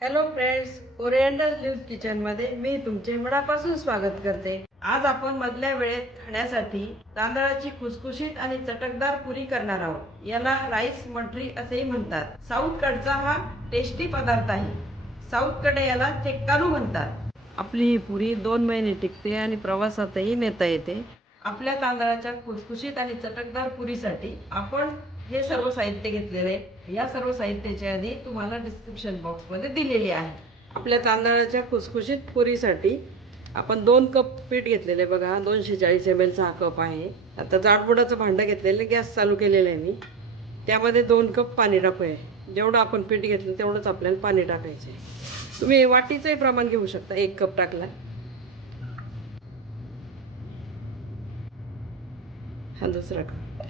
Hello friends oriental news किचनमध्ये मी तुमचे मनापासून स्वागत करते. आज आपण मधल्या वेळेत खाण्यासाठी तांदळाची खुसखुशीत आणि चटकदार पुरी करणार आहोत. याला राईस मटरी असेही म्हणतात. साऊथकडचा हा टेस्टी पदार्थ आहे. साऊथकडे याला चेक्कानू म्हणतात. आपली ही पुरी दोन महिने टिकते आणि प्रवासातही नेता येते. आपल्या तांदळाच्या खुसखुशीत आणि चटकदार पुरीसाठी आपण हे सर्व साहित्य घेतलेले आहे. या सर्व साहित्याची यादी तुम्हाला डिस्क्रिप्शन बॉक्समध्ये दिलेली आहे. आपल्या तांदळाच्या खुसखुशीत पुरीसाठी आपण दोन कप पीठ घेतलेले आहे बघा. दोनशे चाळीस एम एलचा हा कप आहे. आता जाडबुडाचं भांडं घेतलेलं गॅस चालू केलेलं आहे मी. त्यामध्ये दोन कप पाणी टाकूया. जेवढं आपण पीठ घेतलं तेवढंच आपल्याला पाणी टाकायचं आहे तुम्ही वाटीचंही प्रमाण घेऊ शकता. एक कप टाकला. हा दुसरा कप.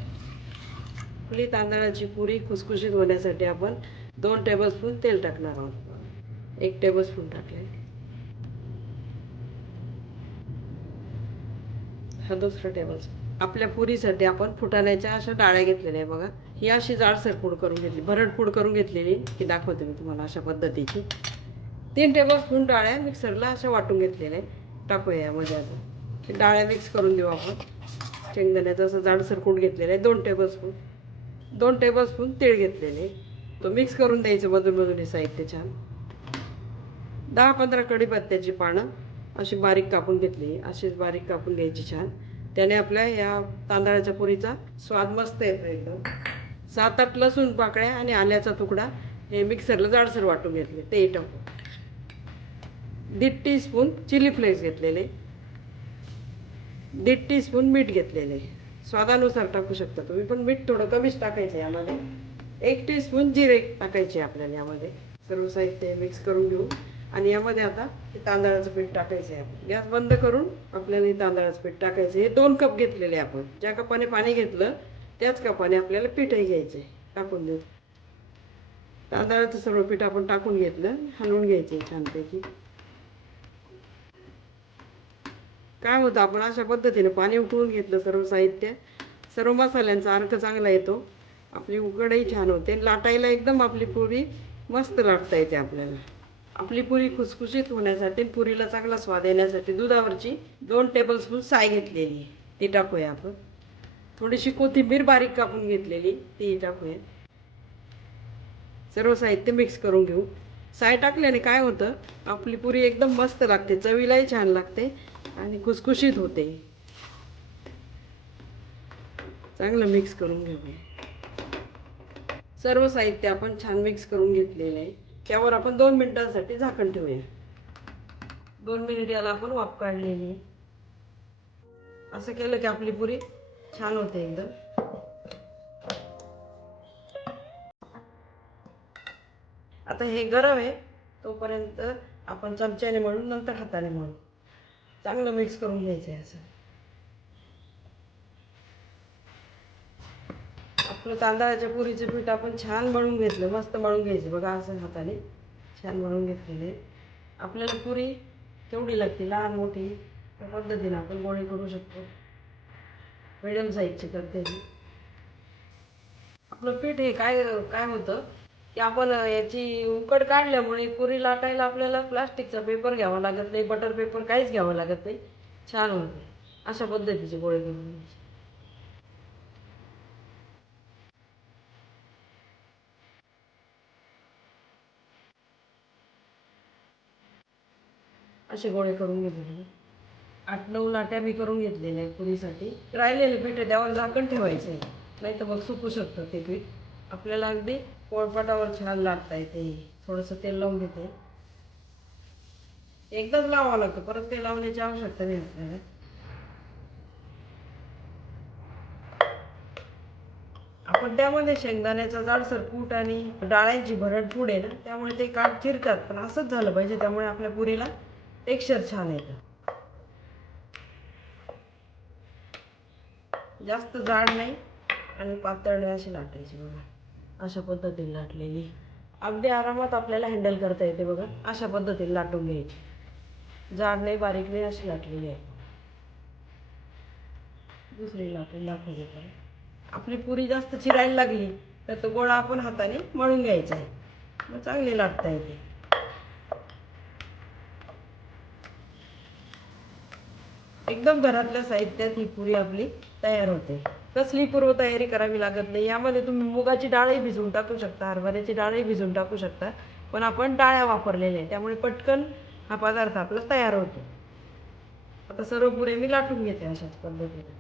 आपली तांदळाची पुरी खुसखुशीत होण्यासाठी आपण दोन टेबलस्पून तेल टाकणार आहोत. एक टेबलस्पून टाकले. हा दुसरा टेबलस्पून आपल्या पुरीसाठी आपण फुटाण्याच्या अशा डाळ्या घेतलेल्या आहे बघा. ही अशी जाडसर पूड करून घेतली. भरड पूड करून घेतलेली. की दाखवते मी तुम्हाला अशा पद्धतीची. तीन टेबलस्पून डाळ्या मिक्सरला अशा वाटून घेतलेल्या आहे टाकूया यामध्ये आता. डाळ्या मिक्स करून देऊ आपण. शेंगदाण्याचं असं जाडसर कूट घेतलेलं आहे. दोन टेबलस्पून दोन टेबलस्पून तीळ घेतलेले. तो मिक्स करून द्यायचं मधून मधून हे साहित्य छान. दहा पंधरा कढीपत्त्याची पानं अशी बारीक कापून घेतली. अशीच बारीक कापून घ्यायची छान. त्याने आपल्या या तांदळाच्या पुरीचा स्वाद मस्त येतो एकदम. सात आठ लसूण पाकळ्या आणि आल्याचा तुकडा हे मिक्सरला जाडसर वाटून घेतले. ते टाकू दीड टी स्पून चिली फ्लेक्स घेतलेले. दीड टीस्पून मीठ घेतलेले. स्वादानुसार टाकू शकता तुम्ही पण मीठ थोडं कमीच टाकायचं आहे यामध्ये. एक टीस्पून जिरे टाकायचे आपल्याला यामध्ये. सर्व साहित्य मिक्स करून घेऊ. आणि यामध्ये आता तांदळाचं पीठ टाकायचं आहे आपण. गॅस बंद करून आपल्याला हे तांदळाचं पीठ टाकायचं हे दोन कप घेतलेले आपण. ज्या कपाने पाणी घेतलं त्याच कपाने आपल्याला पीठही घ्यायचे टाकून देऊ. तांदळाचं सर्व पीठ आपण टाकून घेतलं. हलवून घ्यायचे छानपैकी. काय होतं आपण अशा पद्धतीने पाणी उकळून घेतलं सर्व साहित्य. सर्व मसाल्यांचा अर्थ चांगला येतो. आपली उकडही छान होते. लाटायला एकदम आपली पुरी मस्त लाटता येते आपल्याला. आपली पुरी खुसखुशीत होण्यासाठी पुरीला चांगला स्वाद येण्यासाठी दुधावरची दोन टेबलस्पून साय घेतलेली आहे. ती टाकूया आपण. थोडीशी कोथिंबीर बारीक कापून घेतलेली ती टाकूया. सर्व साहित्य मिक्स करून घेऊ. साय टाकल्याने काय होतं? आपली पुरी एकदम मस्त लागते चवीलाही छान लागते आणि खुसखुशीत होते. चांगलं मिक्स करून घेऊया. सर्व साहित्य आपण छान मिक्स करून घेतलेलं आहे. त्यावर आपण दोन मिनिटांसाठी झाकण ठेवूया. दोन मिनिट याला आपण वाफ काढलेली असं केलं की आपली पुरी छान होते एकदम. आता हे गरम आहे तोपर्यंत आपण चमच्याने म्हणून नंतर हाताने म्हणून चांगलं मिक्स करून घ्यायचं आहे असं. आपलं तांदळाच्या पुरीचं पीठ आपण छान मळून घेतलं मस्त मळून घ्यायचं. बघा असं हाताने छान मळून घेतलेले आपल्याला पुरी केवढी लागते लहान मोठी त्या पद्धतीने आपण गोळी करू शकतो. मिडियम साईजची करते आपलं पीठ हे काय काय होतं? की आपण याची उकड काढल्यामुळे पुरी लाटायला आपल्याला प्लास्टिकचा पेपर घ्यावा लागत नाही बटर पेपर काहीच घ्यावं लागत नाही. छान होते अशा पद्धतीचे गोळे करून असे गोळे करून घेतले आठ नऊ लाट्या मी करून घेतलेल्या आहेत पुरीसाठी. राहिलेले पीठ आहे त्यावर झाकण ठेवायचं आहे नाही तर मग सुकू शकतं ते पीठ. आपल्याला अगदी पोळपाटावर छान लागता येते. थोडंसं तेल लावून घेते. एकदाच लावावं लागतं. परत ते लावण्याची आवश्यकता नाही आपल्याला आपण त्यामध्ये शेंगदाण्याचा जाडसर कूट आणि डाळ्यांची भरड पूड आहे ना त्यामुळे ते काट चिरतात. पण असंच झालं पाहिजे त्यामुळे आपल्या पुरीला टेक्स्चर छान येतं. जास्त जाड नाही आणि पातळ नाही अशी लाटायची बघा. अशा पद्धतीने लाटलेली. अगदी आरामात आपल्याला हँडल करता येते बघा. अशा पद्धतीने लाटून घ्यायची. जाड नाही बारीक नाही अशी लाटलेली आहे. दुसरी लाटून लाटून घेतो आपली पुरी जास्त चिरायला लागली तर तो गोळा आपण हाताने मळून घ्यायचा आहे. मग चांगली लाटता येते. एकदम घरातल्या साहित्यात ही पुरी आपली तयार होते. कसली पूर्व तयारी करावी लागत नाही. यामध्ये तुम्ही मुगाची डाळही भिजवून टाकू शकता हरभऱ्याची डाळही भिजवून टाकू शकता. पण आपण डाळ्या वापरलेल्या आहेत. त्यामुळे पटकन हा पदार्थ आपला तयार होतो. आता सर्व पुरे मी लाटून घेते अशाच पद्धतीने.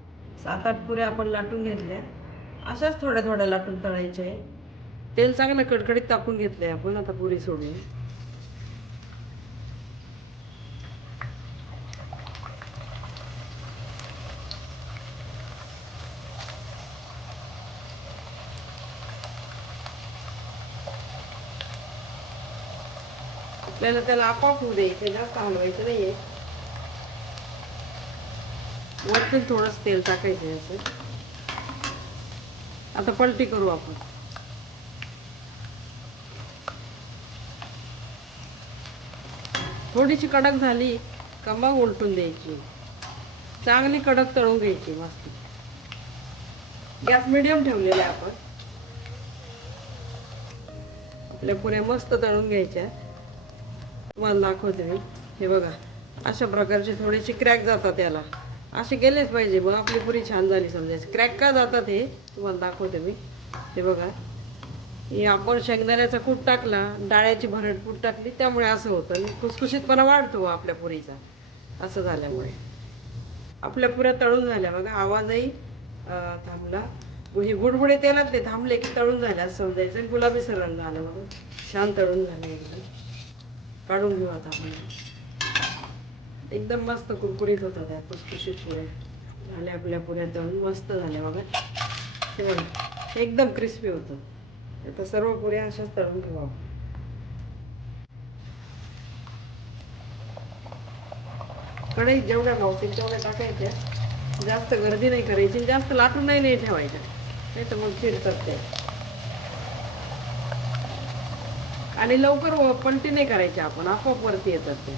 सात आठ पुऱ्या आपण लाटून घेतल्या. अशाच थोड्या थोड्या लाटून तळायच्या आहे तेल चांगलं कडकडीत टाकून घेतलं आहे आपण आता पुरी सोडून. आपल्याला त्याला आपोआप होऊ द्यायचं जास्त हलवायचं नाहीये वरतून थोडंसं तेल टाकायचं आहे असं. आता पलटी करू आपण. थोडीशी कडक झाली का मग उलटून द्यायची. चांगली कडक तळून घ्यायची मस्त. गॅस मिडियम ठेवलेला आहे आपण. आपल्या पुऱ्या मस्त तळून घ्यायच्या. तुम्हाला दाखवते मी. हे बघा अशा प्रकारचे थोडेसे क्रॅक जातात त्याला असे गेलेच पाहिजे मग आपली पुरी छान झाली समजायची क्रॅक का जातात हे तुम्हाला दाखवते मी. हे बघा हे आपण शेंगदाण्याचा कूट टाकला डाळ्याची भरड कूट टाकली त्यामुळे असं होतं. आणि खुसखुशीतपणा वाढतो हो आपल्या पुरीचा असं झाल्यामुळे. आपल्या पुऱ्या तळून झाल्या. बघा आवाजही थांबला. हे बुडबुडे तेलात ते थांबले की तळून झाले असं समजायचं. गुलाबी रंग झालं बघा. छान तळून झालं एकदम. काढून घेऊ आता आपण. एकदम मस्त कुरकुरीत होतात त्या खुसखुशीत पुऱ्या झाल्या आपल्या पुऱ्या तळून मस्त झाल्या बघा. हे बघा एकदम क्रिस्पी होतं. आता सर्व पुऱ्या अशाच तळून घेऊ आपण कढईत जेवढ्या भावतील तेवढ्या टाकायच्या. जास्त गर्दी नाही करायची जास्त लाटून नाही ठेवायच्या. नाही तर मग चिरतात ते आणि लवकर व- पलटी नाही करायची आपण. आपोआप वरती येतात ते.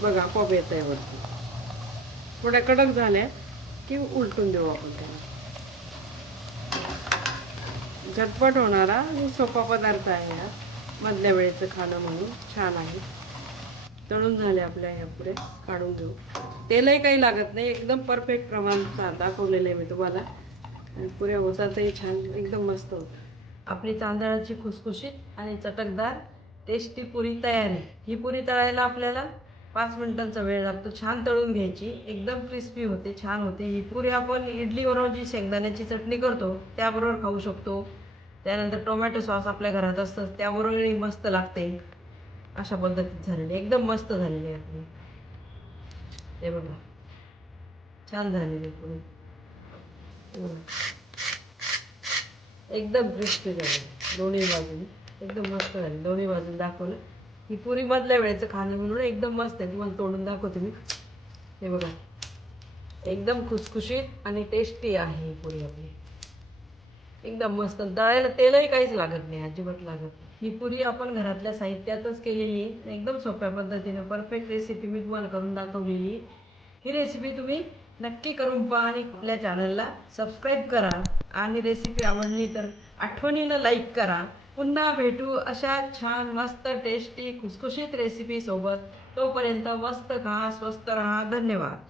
बघा आपोआप येत आहे वरती. थोड्या कडक झाल्या की उलटून देऊ आपण त्याला झटपट होणारा आणि सोपा पदार्थ आहे हा. मधल्या वेळेचं खाणं म्हणून. छान आहे. तळून झाले आपल्या ह्या पुढे काढून घेऊ. तेलही काही लागत नाही. एकदम परफेक्ट प्रमाणचा दाखवलेलं आहे मी तुम्हाला. आणि पुऱ्या होतातही छान. एकदम मस्त होतं आपली तांदळाची खुसखुशीत आणि चटकदार टेस्टी पुरी तयार. आहे ही पुरी तळायला आपल्याला पाच मिनटांचा वेळ लागतो. छान तळून घ्यायची. एकदम क्रिस्पी होते छान होते. ही पुरी आपण इडलीबरोबर जी शेंगदाण्याची चटणी करतो त्याबरोबर खाऊ शकतो. त्यानंतर टोमॅटो सॉस आपल्या घरात असतं त्याबरोबरही मस्त लागते. अशा पद्धतीत झालेली. एकदम मस्त झालेली आहे आपली. ते बघा. छान झालेली आहे पुरी. एकदम क्रिस्पी झाली दोन्ही बाजूनी. एकदम मस्त झाली. दोन्ही बाजून दाखवलं. ही पुरी मधल्या वेळेचं खाणं म्हणून एकदम मस्त आहे. तुम्हाला तोडून दाखवते मी. हे बघा. एकदम खुसखुशीत आणि टेस्टी आहे ही पुरी आपली. एकदम मस्त. दळायला तेलही काहीच लागत नाही. अजिबात लागत ही पुरी आपण घरातल्या साहित्यातच केलेली एकदम सोप्या पद्धतीने. परफेक्ट रेसिपी मी तुम्हाला करून दाखवलेली ही रेसिपी तुम्ही नक्की करून पहा आणि आपल्या चॅनलला सबस्क्राईब करा. आणि रेसिपी आवडली तर आठवणीनं लाईक करा. पुन्हा भेटू अशा छान मस्त टेस्टी खुसखुशीत रेसिपीसोबत तोपर्यंत मस्त खा स्वस्त राहा. धन्यवाद.